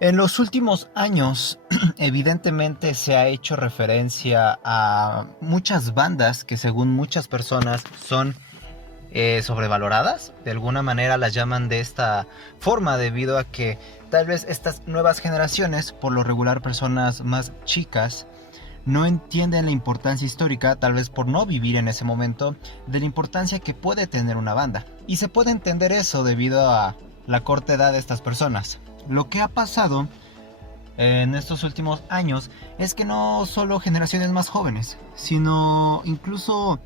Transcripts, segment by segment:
En los últimos años, evidentemente se ha hecho referencia a muchas bandas que según muchas personas son sobrevaloradas. De alguna manera las llaman de esta forma debido a que tal vez estas nuevas generaciones, por lo regular personas más chicas, no entienden la importancia histórica, tal vez por no vivir en ese momento, de la importancia que puede tener una banda. Y se puede entender eso debido a la corta edad de estas personas. Lo que ha pasado en estos últimos años es que no solo generaciones más jóvenes, sino incluso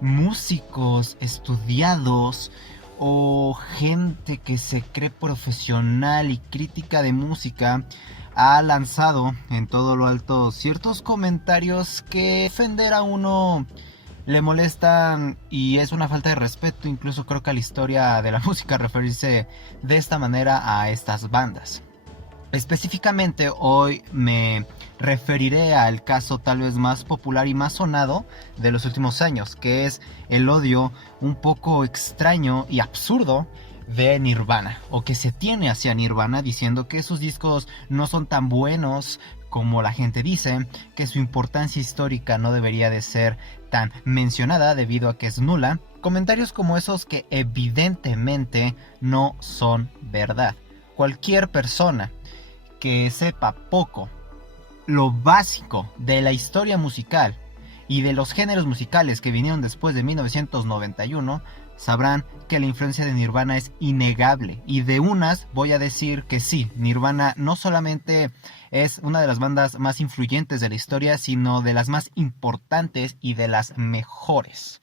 músicos estudiados o gente que se cree profesional y crítica de música ha lanzado en todo lo alto ciertos comentarios que ofender a uno le molestan y es una falta de respeto, incluso creo que a la historia de la música referirse de esta manera a estas bandas. Específicamente hoy me referiré al caso tal vez más popular y más sonado de los últimos años, que es el odio un poco extraño y absurdo de Nirvana, o que se tiene hacia Nirvana, diciendo que sus discos no son tan buenos como la gente dice, que su importancia histórica no debería de ser tan mencionada debido a que es nula. Comentarios como esos que evidentemente no son verdad. Cualquier persona que sepa poco, lo básico de la historia musical y de los géneros musicales que vinieron después de 1991, sabrán que la influencia de Nirvana es innegable. Y de unas voy a decir que sí, Nirvana no solamente es una de las bandas más influyentes de la historia, sino de las más importantes y de las mejores.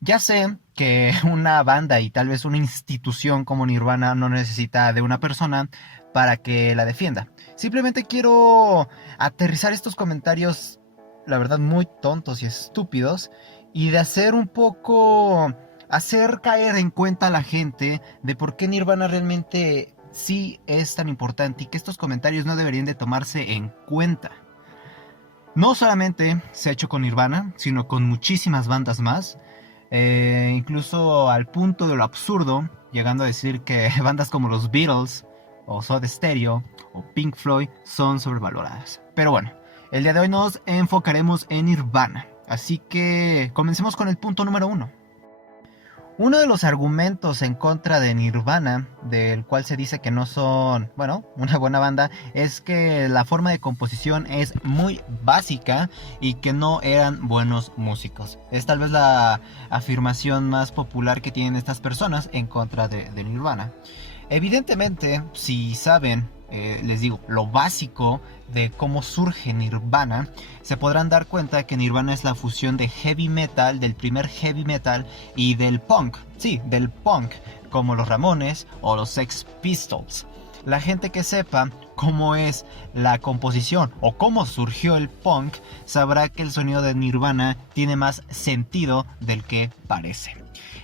Ya sé que una banda y tal vez una institución como Nirvana no necesita de una persona para que la defienda. Simplemente quiero aterrizar estos comentarios, la verdad, muy tontos y estúpidos, y de hacer un poco, hacer caer en cuenta a la gente de por qué Nirvana realmente sí es tan importante y que estos comentarios no deberían de tomarse en cuenta. No solamente se ha hecho con Nirvana, sino con muchísimas bandas más. Incluso al punto de lo absurdo, llegando a decir que bandas como los Beatles, o Soda Stereo, o Pink Floyd son sobrevaloradas. Pero bueno, el día de hoy nos enfocaremos en Nirvana. Así que comencemos con el punto número uno. Uno de los argumentos en contra de Nirvana, del cual se dice que no son, bueno, una buena banda, es que la forma de composición es muy básica y que no eran buenos músicos. Es tal vez la afirmación más popular que tienen estas personas en contra de Nirvana. Evidentemente, si saben, les digo, lo básico de cómo surge Nirvana, se podrán dar cuenta que Nirvana es la fusión de heavy metal, del primer heavy metal y del punk. Sí, del punk, como los Ramones o los Sex Pistols. La gente que sepa cómo es la composición o cómo surgió el punk, sabrá que el sonido de Nirvana tiene más sentido del que parece.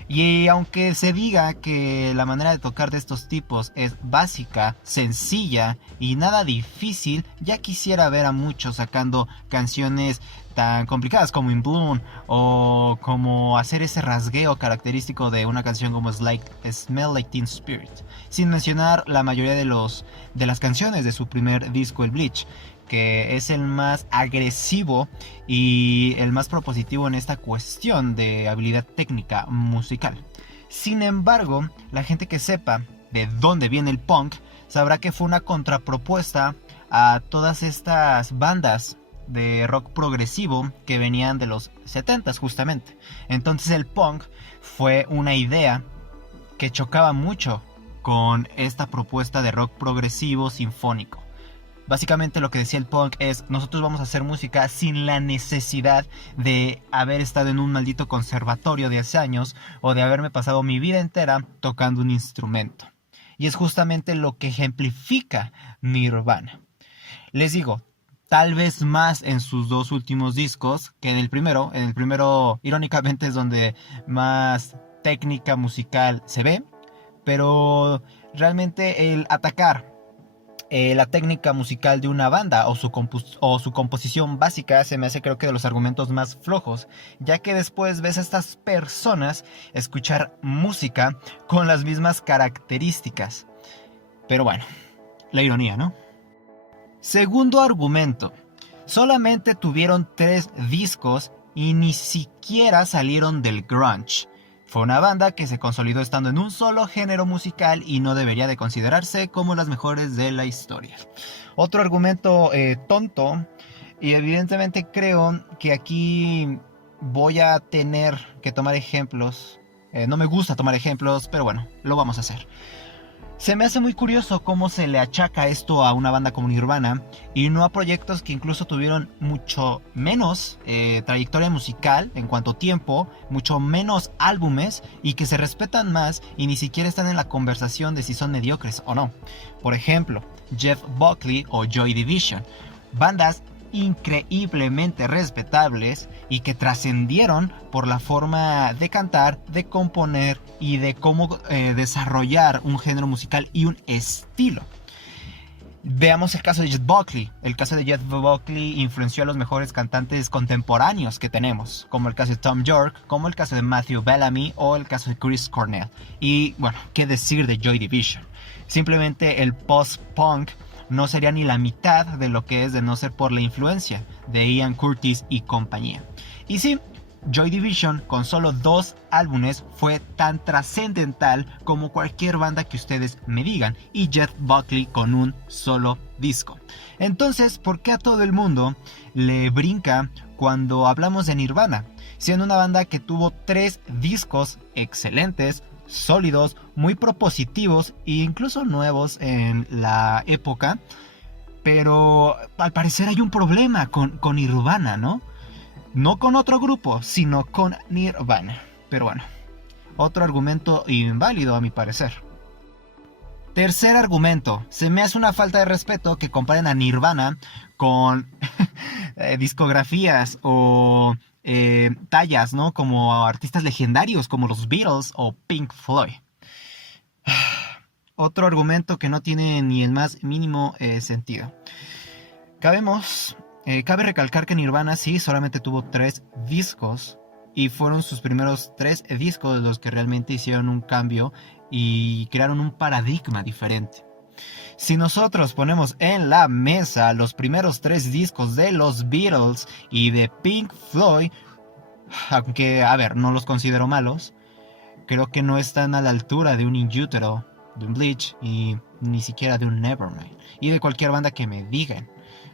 Y aunque se diga que la manera de tocar de estos tipos es básica, sencilla y nada difícil, ya quisiera ver a muchos sacando canciones tan complicadas como In Bloom o como hacer ese rasgueo característico de una canción como Smell Like Teen Spirit, sin mencionar la mayoría de las canciones de su primer disco, el Bleach, que es el más agresivo y el más propositivo en esta cuestión de habilidad técnica musical. Sin embargo, la gente que sepa de dónde viene el punk sabrá que fue una contrapropuesta a todas estas bandas de rock progresivo que venían de los 70s justamente. Entonces el punk fue una idea que chocaba mucho con esta propuesta de rock progresivo sinfónico. Básicamente lo que decía el punk es: nosotros vamos a hacer música sin la necesidad de haber estado en un maldito conservatorio de hace años o de haberme pasado mi vida entera tocando un instrumento. Y es justamente lo que ejemplifica Nirvana. Les digo, tal vez más en sus dos últimos discos que en el primero. En el primero, irónicamente, es donde más técnica musical se ve, pero realmente el atacar la técnica musical de una banda o su composición básica se me hace, creo que, de los argumentos más flojos, ya que después ves a estas personas escuchar música con las mismas características. Pero bueno, la ironía, ¿no? Segundo argumento, solamente tuvieron 3 discos y ni siquiera salieron del grunge. Fue una banda que se consolidó estando en un solo género musical y no debería de considerarse como las mejores de la historia. Otro argumento tonto, y evidentemente creo que aquí voy a tener que tomar ejemplos. No me gusta tomar ejemplos, pero bueno, lo vamos a hacer. Se me hace muy curioso cómo se le achaca esto a una banda como Nirvana y no a proyectos que incluso tuvieron mucho menos trayectoria musical en cuanto a tiempo, mucho menos álbumes y que se respetan más y ni siquiera están en la conversación de si son mediocres o no. Por ejemplo, Jeff Buckley o Joy Division, bandas increíblemente respetables y que trascendieron por la forma de cantar, de componer y de cómo desarrollar un género musical y un estilo. Veamos el caso de Jeff Buckley. El caso de Jeff Buckley influenció a los mejores cantantes contemporáneos que tenemos, como el caso de Thom Yorke, como el caso de Matthew Bellamy o el caso de Chris Cornell. Y bueno, qué decir de Joy Division. Simplemente el post-punk no sería ni la mitad de lo que es de no ser por la influencia de Ian Curtis y compañía. Y sí, Joy Division con solo 2 álbumes fue tan trascendental como cualquier banda que ustedes me digan, y Jeff Buckley con un solo disco. Entonces, ¿por qué a todo el mundo le brinca cuando hablamos de Nirvana? Siendo una banda que tuvo 3 discos excelentes, sólidos, muy propositivos e incluso nuevos en la época, pero al parecer hay un problema con Nirvana, ¿no? No con otro grupo, sino con Nirvana. Pero bueno, otro argumento inválido a mi parecer. Tercer argumento, se me hace una falta de respeto que comparen a Nirvana con discografías o tallas, ¿no? Como artistas legendarios como los Beatles o Pink Floyd. Otro argumento que no tiene ni el más mínimo sentido. Cabe recalcar que Nirvana sí solamente tuvo 3 discos y fueron sus primeros 3 discos los que realmente hicieron un cambio y crearon un paradigma diferente. Si nosotros ponemos en la mesa los primeros 3 discos de los Beatles y de Pink Floyd, aunque, a ver, no los considero malos, creo que no están a la altura de un In Utero, de un Bleach y ni siquiera de un Nevermind. Y de cualquier banda que me digan.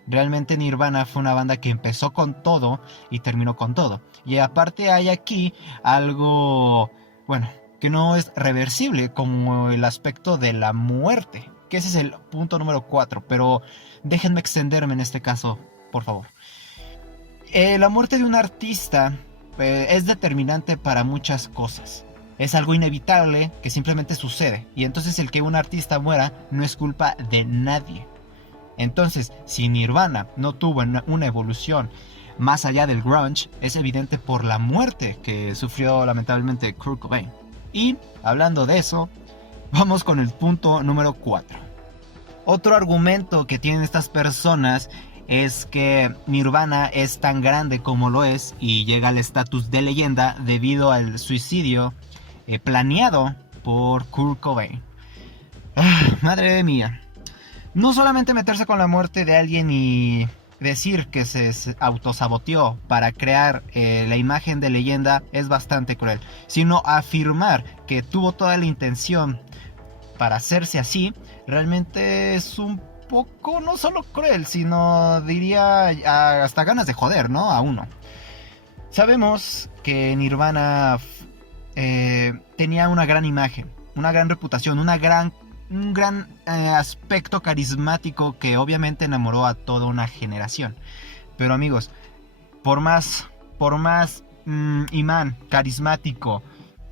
Realmente Nirvana fue una banda que empezó con todo y terminó con todo. Y aparte hay aquí algo, bueno, que no es reversible, como el aspecto de la muerte. Que ese es el punto número 4. Pero déjenme extenderme en este caso, por favor. La muerte de un artista es determinante para muchas cosas. Es algo inevitable que simplemente sucede. Y entonces el que un artista muera no es culpa de nadie. Entonces, si Nirvana no tuvo una evolución más allá del grunge, es evidente por la muerte que sufrió lamentablemente Kurt Cobain. Y hablando de eso, vamos con el punto número 4. Otro argumento que tienen estas personas es que Nirvana es tan grande como lo es y llega al estatus de leyenda debido al suicidio planeado por Kurt Cobain. Madre mía. No solamente meterse con la muerte de alguien y decir que se autosaboteó para crear la imagen de leyenda es bastante cruel, sino afirmar que tuvo toda la intención para hacerse así, realmente es un poco no solo cruel, sino diría hasta ganas de joder, ¿no? A uno. Sabemos que Nirvana tenía una gran imagen, una gran reputación, un gran aspecto carismático que obviamente enamoró a toda una generación. Pero amigos, por más imán carismático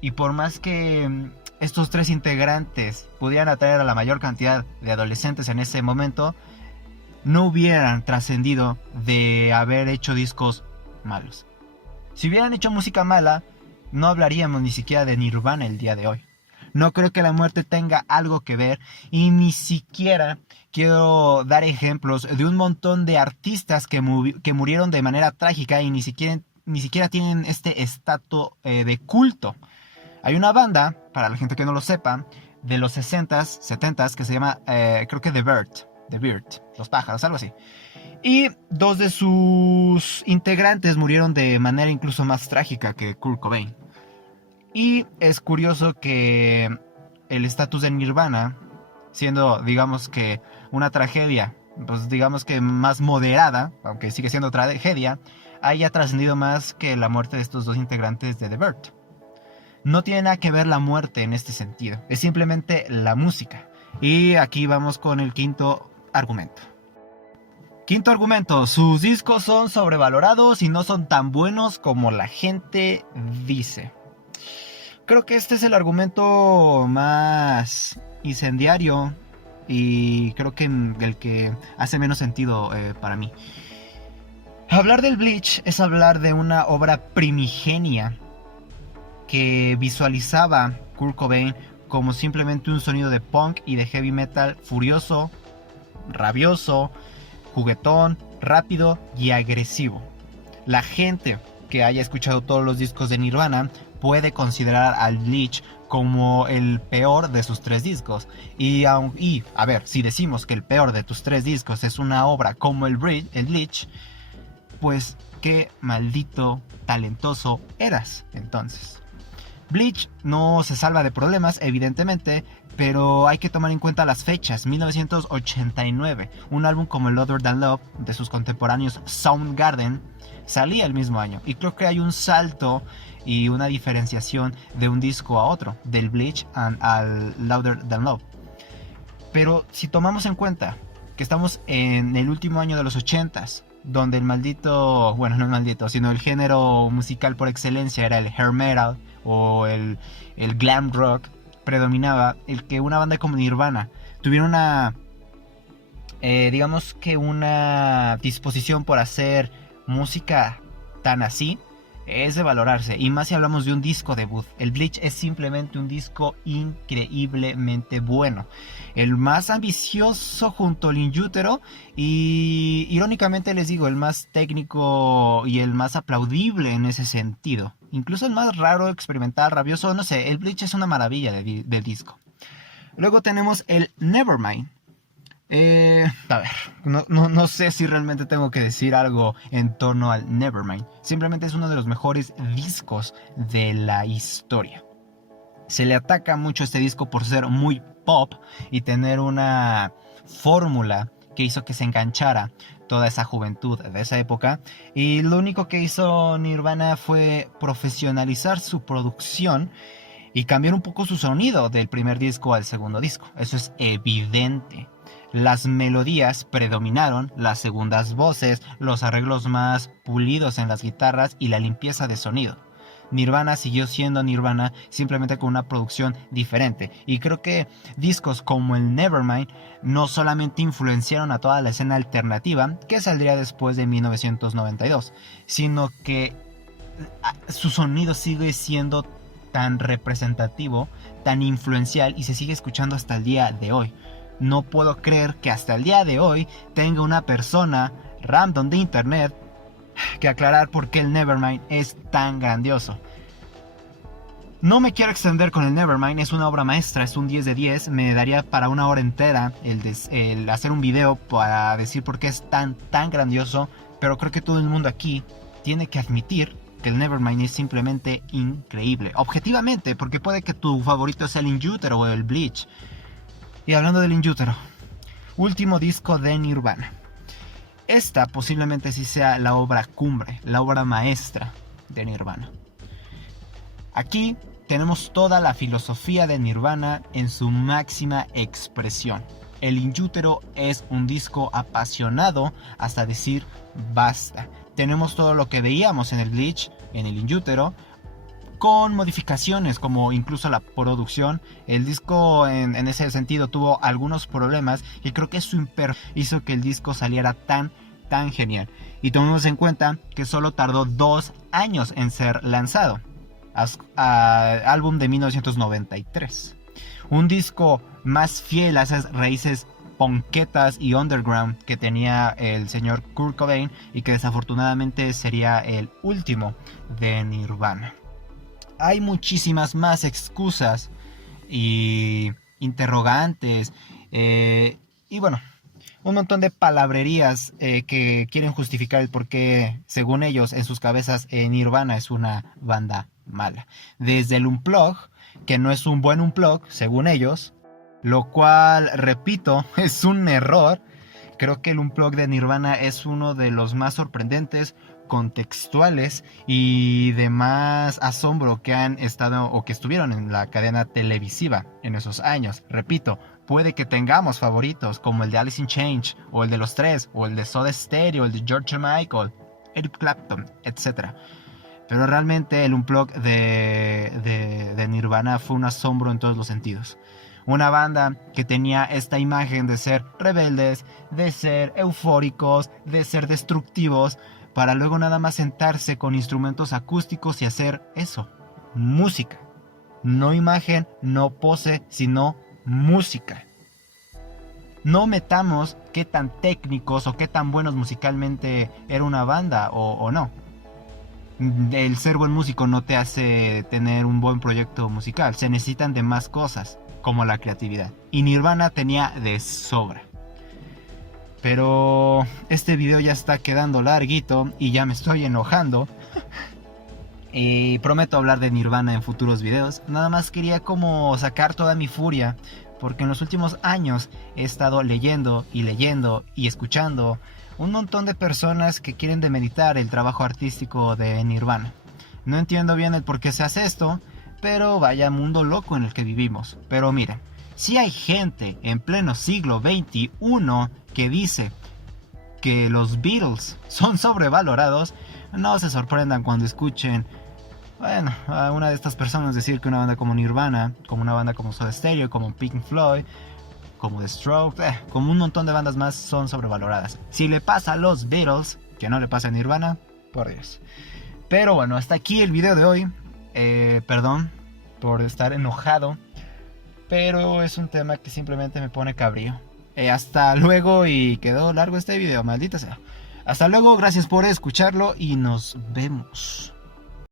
y por más que estos 3 integrantes pudieran atraer a la mayor cantidad de adolescentes en ese momento, no hubieran trascendido de haber hecho discos malos. Si hubieran hecho música mala, no hablaríamos ni siquiera de Nirvana el día de hoy. No creo que la muerte tenga algo que ver y ni siquiera quiero dar ejemplos de un montón de artistas que murieron de manera trágica y ni siquiera tienen este estatus de culto. Hay una banda, para la gente que no lo sepa, de los 60s, 70s que se llama, creo que The Verve. The Bird, los pájaros, algo así. Y dos de sus integrantes murieron de manera incluso más trágica que Kurt Cobain. Y es curioso que el estatus de Nirvana, siendo, digamos que, una tragedia, pues digamos que más moderada, aunque sigue siendo tragedia, haya trascendido más que la muerte de estos dos integrantes de The Bird. No tiene nada que ver la muerte en este sentido, es simplemente la música. Y aquí vamos con el quinto argumento. Quinto argumento, sus discos son sobrevalorados y no son tan buenos como la gente dice. Creo que este es el argumento más incendiario y creo que el que hace menos sentido para mí. Hablar del Bleach es hablar de una obra primigenia que visualizaba Kurt Cobain como simplemente un sonido de punk y de heavy metal furioso, rabioso, juguetón, rápido y agresivo. La gente que haya escuchado todos los discos de Nirvana puede considerar al Bleach como el peor de sus 3 discos. Y a ver, si decimos que el peor de tus 3 discos es una obra como el Bleach, pues qué maldito talentoso eras entonces. Bleach no se salva de problemas, evidentemente, pero hay que tomar en cuenta las fechas. 1989, un álbum como el Other Than Love de sus contemporáneos Soundgarden salía el mismo año, y creo que hay un salto y una diferenciación de un disco a otro, del Bleach al Louder Than Love. Pero si tomamos en cuenta que estamos en el último año de los 80s, donde el maldito, bueno, no el maldito, sino el género musical por excelencia era el hair metal o el glam rock, predominaba, el que una banda como Nirvana tuviera una, digamos que una disposición por hacer música tan así, es de valorarse. Y más si hablamos de un disco debut. El Bleach es simplemente un disco increíblemente bueno. El más ambicioso junto al In Utero. Y irónicamente les digo, el más técnico y el más aplaudible en ese sentido. Incluso el más raro, experimental, rabioso. No sé, el Bleach es una maravilla del disco. Luego tenemos el Nevermind. A ver, no sé si realmente tengo que decir algo en torno al Nevermind. Simplemente es uno de los mejores discos de la historia. Se le ataca mucho a este disco por ser muy pop y tener una fórmula que hizo que se enganchara toda esa juventud de esa época. Y lo único que hizo Nirvana fue profesionalizar su producción y cambiar un poco su sonido del primer disco al segundo disco. Eso es evidente. Las melodías predominaron, las segundas voces, los arreglos más pulidos en las guitarras y la limpieza de sonido. Nirvana siguió siendo Nirvana, simplemente con una producción diferente. Y creo que discos como el Nevermind no solamente influenciaron a toda la escena alternativa que saldría después de 1992, sino que su sonido sigue siendo tan representativo, tan influencial y se sigue escuchando hasta el día de hoy. No puedo creer que hasta el día de hoy tenga una persona random de internet que aclarar por qué el Nevermind es tan grandioso. No me quiero extender con el Nevermind, es una obra maestra, es un 10 de 10, me daría para una hora entera el hacer un video para decir por qué es tan grandioso, pero creo que todo el mundo aquí tiene que admitir que el Nevermind es simplemente increíble, objetivamente, porque puede que tu favorito sea el In Utero o el Bleach. Y hablando del In Utero, último disco de Nirvana. Esta posiblemente sí sea la obra cumbre, la obra maestra de Nirvana. Aquí tenemos toda la filosofía de Nirvana en su máxima expresión. El In Utero es un disco apasionado hasta decir basta. Tenemos todo lo que veíamos en el Bleach, en el In Utero, con modificaciones como incluso la producción. El disco en ese sentido tuvo algunos problemas y creo que su hizo que el disco saliera tan genial. Y tomemos en cuenta que solo tardó 2 años en ser lanzado. Álbum de 1993. Un disco más fiel a esas raíces punketas y underground que tenía el señor Kurt Cobain y que desafortunadamente sería el último de Nirvana. Hay muchísimas más excusas y interrogantes y bueno, un montón de palabrerías que quieren justificar el por qué, según ellos, en sus cabezas, Nirvana es una banda mala. Desde el Unplug, que no es un buen Unplug, según ellos, lo cual, repito, es un error. Creo que el Unplug de Nirvana es uno de los más sorprendentes, contextuales y de más asombro que han estado o que estuvieron en la cadena televisiva en esos años. Repito, puede que tengamos favoritos como el de Alice in Chains, o el de Los Tres, o el de Soda Stereo, el de George Michael, Eric Clapton, etc. Pero realmente el Unplug de Nirvana fue un asombro en todos los sentidos. Una banda que tenía esta imagen de ser rebeldes, de ser eufóricos, de ser destructivos, para luego nada más sentarse con instrumentos acústicos y hacer eso, música. No imagen, no pose, sino música. No metamos qué tan técnicos o qué tan buenos musicalmente era una banda o no. El ser buen músico no te hace tener un buen proyecto musical. Se necesitan de más cosas, como la creatividad. Y Nirvana tenía de sobra. Pero este video ya está quedando larguito y ya me estoy enojando. Y prometo hablar de Nirvana en futuros videos. Nada más quería como sacar toda mi furia, porque en los últimos años he estado leyendo y escuchando un montón de personas que quieren demeritar el trabajo artístico de Nirvana. No entiendo bien el por qué se hace esto, pero vaya mundo loco en el que vivimos. Pero miren, si hay gente en pleno siglo XXI que dice que los Beatles son sobrevalorados, no se sorprendan cuando escuchen, bueno, a una de estas personas decir que una banda como Nirvana, como una banda como Soda Stereo, como Pink Floyd, como The Strokes, como un montón de bandas más son sobrevaloradas. Si le pasa a los Beatles, que no le pasa a Nirvana, por Dios. Pero bueno, hasta aquí el video de hoy. Perdón por estar enojado, pero es un tema que simplemente me pone cabrío. Hasta luego, y quedó largo este video, maldita sea. Hasta luego, gracias por escucharlo y nos vemos.